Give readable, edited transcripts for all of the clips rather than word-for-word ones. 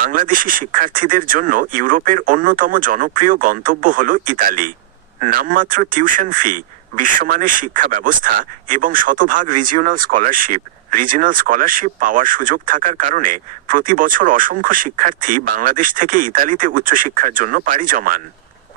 বাংলাদেশি শিক্ষার্থীদের জন্য ইউরোপের অন্যতম জনপ্রিয় গন্তব্য হল ইতালি। নামমাত্র টিউশন ফি, বিশ্বমানের শিক্ষা ব্যবস্থা এবং শতভাগ রিজিওনাল স্কলারশিপ পাওয়ার সুযোগ থাকার কারণে প্রতি বছর অসংখ্য শিক্ষার্থী বাংলাদেশ থেকে ইতালিতে উচ্চশিক্ষার জন্য পাড়ি জমান।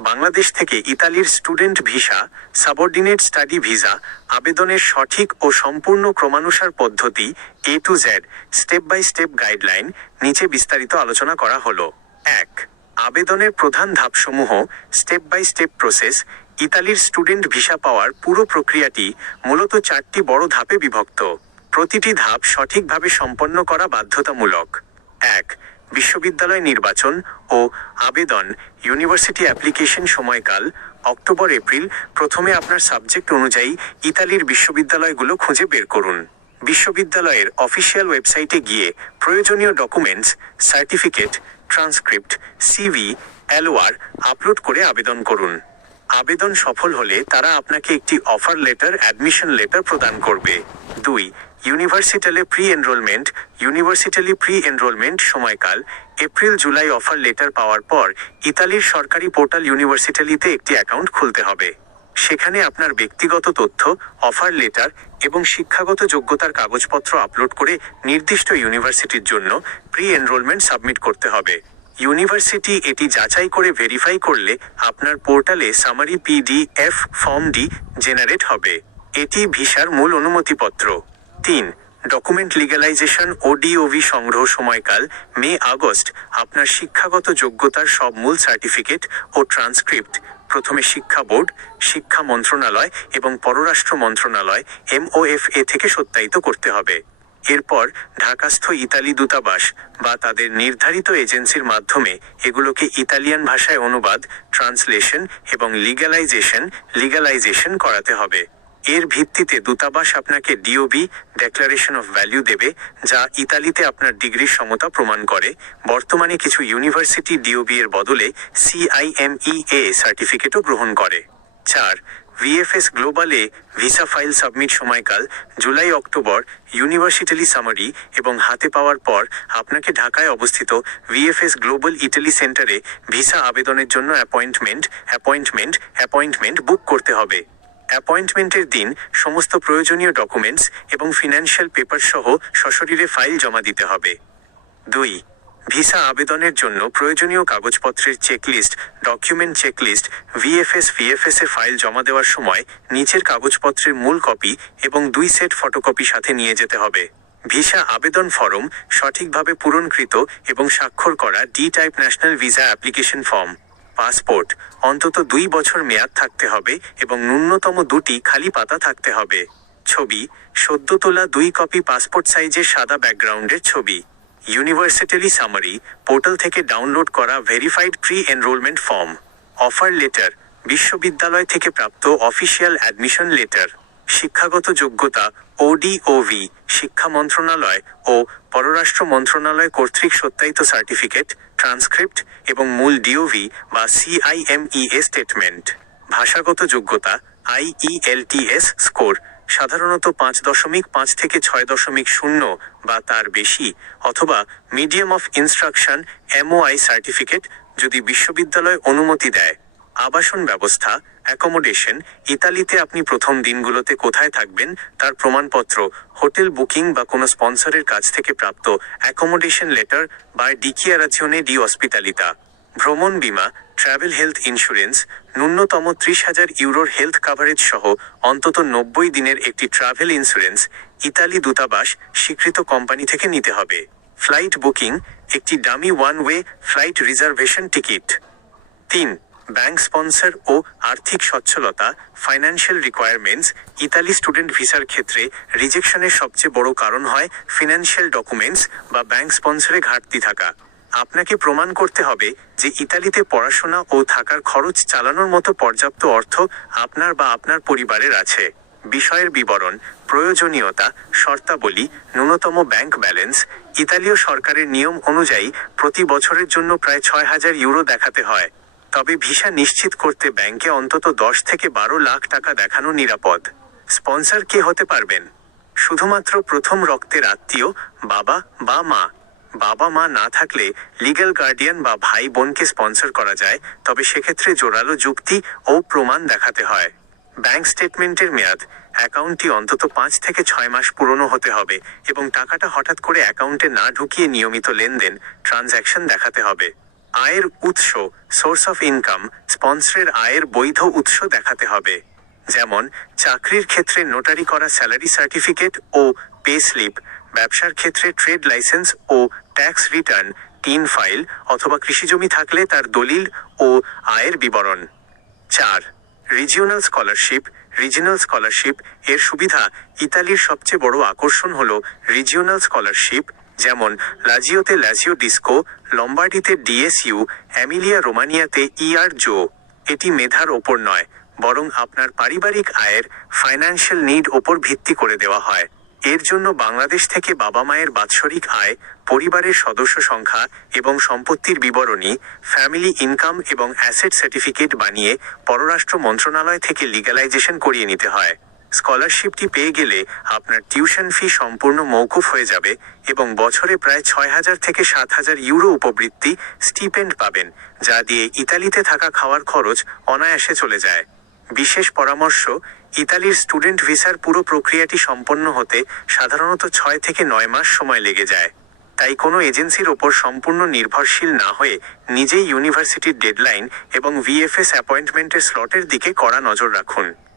বাংলাদেশ থেকে ইতালির student visa, subordinate study visa আবেদনের সঠিক ও সম্পূর্ণ ক্রমানুসার পদ্ধতি A to Z step by step guideline নিচে বিস্তারিত আলোচনা করা হলো। 1. আবেদনের প্রধান ধাপসমূহ। Step by step process. ইতালির স্টুডেন্ট ভিসা পাওয়ার পুরো প্রক্রিয়াটি মূলত 4টি বড় ধাপে বিভক্ত। প্রতিটি ধাপ সঠিকভাবে সম্পন্ন করা বাধ্যতামূলক। 1. বিশ্ববিদ্যালয় নির্বাচন ও আবেদন। ইউনিভার্সিটি অ্যাপ্লিকেশন সময়কাল অক্টোবর-এপ্রিল। প্রথমে আপনার সাবজেক্ট অনুযায়ী ইতালির বিশ্ববিদ্যালয়গুলো খুঁজে বের করুন। বিশ্ববিদ্যালয়ের অফিসিয়াল ওয়েবসাইটে গিয়ে প্রয়োজনীয় documents, certificate, transcript, CV, LOR upload করে আবেদন করুন। আবেদন সফল হলে তারা আপনাকে একটি অফার লেটার, অ্যাডমিশন লেটার প্রদান করবে। 2. ইউনিভার্সিটালি প্রি এনরোলমেন্ট সময়কাল এপ্রিল-জুলাই। অফার লেটার পাওয়ার পর ইতালির সরকারি পোর্টাল ইউনিভার্সিটালিতে একটি অ্যাকাউন্ট খুলতে হবে। সেখানে আপনার ব্যক্তিগত তথ্য, অফার লেটার এবং শিক্ষাগত যোগ্যতার কাগজপত্র আপলোড করে নির্দিষ্ট ইউনিভার্সিটির জন্য প্রি এনরোলমেন্ট সাবমিট করতে হবে। ইউনিভার্সিটি এটি যাচাই করে ভেরিফাই করলে আপনার পোর্টালে summary PDF form D generate হবে। এটি ভিসার মূল অনুমতিপত্র। 3. ডকুমেন্ট লিগ্যালাইজেশন ও DOV সংগ্রহ সময়কাল মে-আগস্ট। আপনার শিক্ষাগত যোগ্যতার সব মূল সার্টিফিকেট ও ট্রান্সক্রিপ্ট প্রথমে শিক্ষা বোর্ড, শিক্ষা মন্ত্রণালয় এবং পররাষ্ট্র মন্ত্রণালয় MOFA থেকে সত্যায়িত করতে হবে। এরপর ঢাকাস্থ ইতালি দূতাবাস বা তাদের নির্ধারিত এজেন্সির মাধ্যমে এগুলোকে ইতালিয়ান ভাষায় অনুবাদ, ট্রান্সলেশন এবং লিগ্যালাইজেশন করাতে হবে। এর ভিত্তিতে দূতাবাস আপনাকে DOB ডেক্লারেশন অফ ভ্যালু দেবে, যা ইতালিতে আপনার ডিগ্রির সমতা প্রমাণ করে। বর্তমানে কিছু ইউনিভার্সিটি DOB এর বদলে CIMEA সার্টিফিকেটও গ্রহণ করে। 4. VFS গ্লোবালে ভিসা ফাইল সাবমিট সময়কাল জুলাই-অক্টোবর। ইউনিভার্সিটালি সামারি এবং হাতে পাওয়ার পর আপনাকে ঢাকায় অবস্থিত VFS গ্লোবাল ইটালি সেন্টারে ভিসা আবেদনের জন্য অ্যাপয়েন্টমেন্ট বুক করতে হবে। অ্যাপয়েন্টমেন্টের দিন সমস্ত প্রয়োজনীয় ডকুমেন্টস এবং ফিনান্সিয়াল পেপার সহ সশরীরে ফাইল জমা দিতে হবে। 2. ভিসা আবেদনের জন্য প্রয়োজনীয় কাগজপত্রের ডকুমেন্ট চেকলিস্ট। VFS এ ফাইল জমা দেওয়ার সময় নিচের কাগজপত্রের মূল কপি এবং 2 সেট ফটোকপি সাথে নিয়ে যেতে হবে। ভিসা আবেদন ফরম সঠিকভাবে পূরণকৃত এবং স্বাক্ষর করা D type national visa application form. Passport অন্তত 2 বছর মেয়াদ থাকতে হবে এবং ন্যূনতম 2টি খালি পাতা থাকতে হবে। ছবি সদ্য তোলা 2 কপি পাসপোর্ট সাইজের সাদা ব্যাকগ্রাউন্ডের ছবি। ইউনিভার্সিটালি সামারি পোর্টাল থেকে ডাউনলোড করা verified pre enrollment form. Offer letter বিশ্ববিদ্যালয় থেকে প্রাপ্ত অফিসিয়াল অ্যাডমিশন লেটার। শিক্ষাগত যোগ্যতা ODOV শিক্ষা মন্ত্রণালয় ও পররাষ্ট্র মন্ত্রণালয় কর্তৃক সত্যায়িত সার্টিফিকেট, ট্রান্সক্রিপ্ট এবং মূল DOV বা CIMEA স্টেটমেন্ট। ভাষাগত যোগ্যতা IELTS স্কোর সাধারণত 5.5 থেকে 6.0 বা তার বেশি, অথবা medium of instruction MOI certificate যদি বিশ্ববিদ্যালয় অনুমতি দেয়। আবাসন ব্যবস্থা অ্যাকোমোডেশন ইতালিতে আপনি প্রথম দিনগুলোতে কোথায় থাকবেন তার প্রমাণপত্র, হোটেল বুকিং বা কোনো স্পন্সরের কাছ থেকে প্রাপ্ত অ্যাকোমোডেশন লেটার বা ডিকিয়ারাজিওনে ডি অসপিটালিতা। ভ্রমণ বীমা ট্রাভেল হেলথ ইন্স্যুরেন্স ন্যূনতম 30,000 ইউরোর হেলথ কাভারেজ সহ অন্তত 90 দিনের একটি ট্রাভেল ইন্স্যুরেন্স ইতালি দূতাবাস স্বীকৃত কোম্পানি থেকে নিতে হবে। ফ্লাইট বুকিং একটি dummy one way flight reservation ticket. 3. Bank sponsor ও আর্থিক সচ্ছলতা ফাইন্যান্সিয়াল রিকোয়ারমেন্টস ইতালি স্টুডেন্ট ভিসার ক্ষেত্রে রিজেকশনের সবচেয়ে বড় কারণ হয় ফিনান্সিয়াল ডকুমেন্টস বা ব্যাংক স্পন্সরে ঘাটতি থাকা। আপনাকে প্রমাণ করতে হবে যে ইতালিতে পড়াশোনা ও থাকার খরচ চালানোর মতো পর্যাপ্ত অর্থ আপনার বা আপনার পরিবারের আছে। বিষয়ের বিবরণ, প্রয়োজনীয়তা, শর্তাবলী, ন্যূনতম ব্যাংক ব্যালেন্স। ইতালীয় সরকারের নিয়ম অনুযায়ী প্রতি বছরের জন্য প্রায় 6,000 ইউরো দেখাতে হয়। তবে ভিসা নিশ্চিত করতে ব্যাংকে অন্তত 10 থেকে 12 লাখ টাকা দেখানো নিরাপদ। স্পন্সর কে হতে পারবেন? শুধুমাত্র প্রথম রক্তের আত্মীয়, বাবা বা মা। বাবা মা না থাকলে লিগ্যাল গার্ডিয়ান বা ভাই বোনকে স্পন্সর করা যায়, তবে সেক্ষেত্রে জোরালো যুক্তি ও প্রমাণ দেখাতে হয়। ব্যাংক স্টেটমেন্টের মেয়াদ: অ্যাকাউন্টটি অন্তত 5 থেকে 6 মাস পুরনো হতে হবে এবং টাকাটা হঠাৎ করে অ্যাকাউন্টে না ঢুকিয়ে নিয়মিত লেনদেন ট্রানজ্যাকশন দেখাতে হবে। আয়ের উৎস: সোর্স অফ ইনকাম: স্পন্সরের আয়ের বৈধ উৎস দেখাতে হবে, যেমন চাকরির ক্ষেত্রে নোটারি করা স্যালারি সার্টিফিকেট ও পে স্লিপ, ব্যবসার ক্ষেত্রে ট্রেড লাইসেন্স ও ট্যাক্স রিটার্ন, টিন ফাইল অথবা কৃষিজমি থাকলে তার দলিল ও আয়ের বিবরণ। 4. Regional scholarship. রিজিওনাল স্কলারশিপ এর সুবিধা: ইতালির সবচেয়ে বড় আকর্ষণ হল রিজিওনাল স্কলারশিপ, যেমন লাজিওতে লাজিও ডিস্কো, লম্বার্ডিতে ডিএসইউ, অ্যামিলিয়া রোমানিয়াতে ইআরজো। এটি মেধার ওপর নয়, বরং আপনার পারিবারিক আয়ের ফাইন্যান্সিয়াল নিড ওপর ভিত্তি করে দেওয়া হয়। এর জন্য বাংলাদেশ থেকে বাবা মায়ের বাৎসরিক আয়, পরিবারের সদস্য সংখ্যা এবং সম্পত্তির বিবরণী, ফ্যামিলি ইনকাম এবং অ্যাসেট সার্টিফিকেট বানিয়ে পররাষ্ট্র মন্ত্রণালয় থেকে লিগ্যালাইজেশন করিয়ে নিতে হয়। স্কলারশিপটি পেয়ে গেলে আপনার টিউশন ফি সম্পূর্ণ মওকুফ হয়ে যাবে এবং বছরে প্রায় 6,000 থেকে 7,000 ইউরো উপবৃত্তি স্টিপেন্ড পাবেন, যা দিয়ে ইতালিতে থাকা খাওয়ার খরচ অনায়াসে চলে যায়। বিশেষ পরামর্শ: ইতালির স্টুডেন্ট ভিসার পুরো প্রক্রিয়াটি সম্পন্ন হতে সাধারণত 6 থেকে 9 মাস সময় লেগে যায়। তাই কোনো এজেন্সির ওপর সম্পূর্ণ নির্ভরশীল না হয়ে নিজেই ইউনিভার্সিটির ডেডলাইন এবং ভিএফএস অ্যাপয়েন্টমেন্টের স্লটের দিকে কড়া নজর রাখুন।